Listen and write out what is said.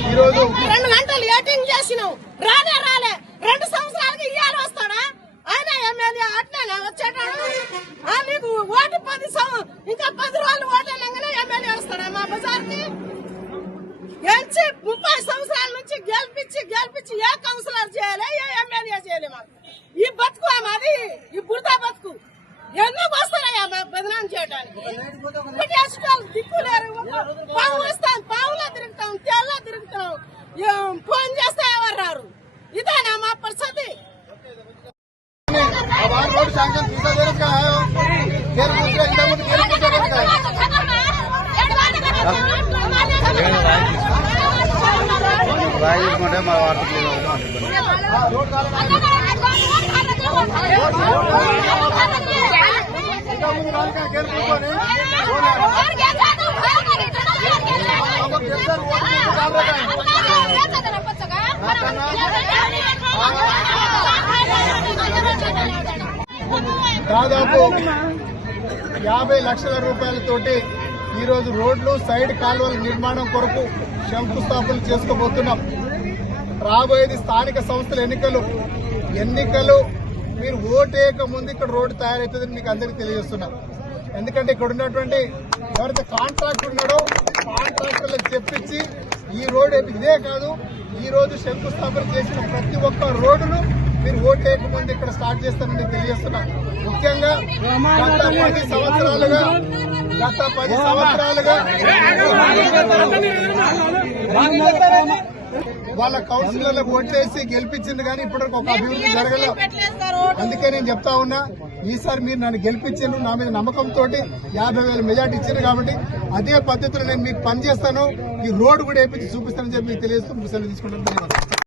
ఈరోజు 2 గంటలు ఏటింగ్ చేసినావు, రాలే 2 సంవత్సరాలకి ఇయ్యాలి వస్తాడా ఆయన ఎమ్మెల్యే అట్లనే వచ్చేటాడు. నీకు ఓటు 10 ఇంకా 10 రోజులు ఓటేలంగానే ఎమ్మెల్యే వస్తాడా మా బజార్కి? గెలిచి 30 సంవత్సరాల నుంచి గెలిపించి ఏ కౌన్సిలర్ చేయాలి, ఏ ఎమ్మెల్యే చేయాలి? మాకు ఈ బతుకు మాది, ఈ బురద బతుకు. ఎందుకు వస్తారయ్యా మాకు బదనాం చేయడానికి? దిక్కు లేరు. పావు వస్తాం, పావులో తిరుగుతాం, తేళ్ళలో తిరుగుతాం, ఫోన్ చేస్తే ఎవరు రారు. ఇదేనా మా పరిస్థితి? దాదాపు 50 లక్షల రూపాయలతోటి ఈరోజు రోడ్లు, సైడ్ కాలువల నిర్మాణం కొరకు శంకుస్థాపన చేసుకోబోతున్నాం. రాబోయేది స్థానిక సంస్థల ఎన్నికలు. మీరు ఓటేయక ముందు ఇక్కడ రోడ్డు తయారవుతుందని మీకు అందరికీ తెలియజేస్తున్నాం. ఎందుకంటే ఇక్కడ ఉన్నటువంటి ఎవరైతే కాంట్రాక్టర్ ఉన్నాడో కాంట్రాక్టర్లకు చెప్పించి ఈ రోడ్డు ఇదే కాదు, ఈ రోజు శంకుస్థాపన చేసిన ప్రతి ఒక్క రోడ్డును మీరు ఓటేయక ముందు ఇక్కడ స్టార్ట్ చేస్తానని నేను తెలియజేస్తున్నా. ముఖ్యంగా గత 10 సంవత్సరాలుగా వాళ్ళ కౌన్సిలర్లకు ఓట్లేసి గెలిపించింది కానీ ఇప్పటివరకు ఒక అభివృద్ధి జరగలేదు. అందుకే నేను చెప్తా ఉన్నా, ఈసారి మీరు నన్ను గెలిపించారు, నా మీద నమ్మకంతో 50,000 మెజార్టీ ఇచ్చారు కాబట్టి అదే పద్ధతిలో నేను మీకు పనిచేస్తాను. ఈ రోడ్డు కూడా వేయించి చూపిస్తానని చెప్పి మీకు తెలియజేస్తూ తీసుకుంటాను.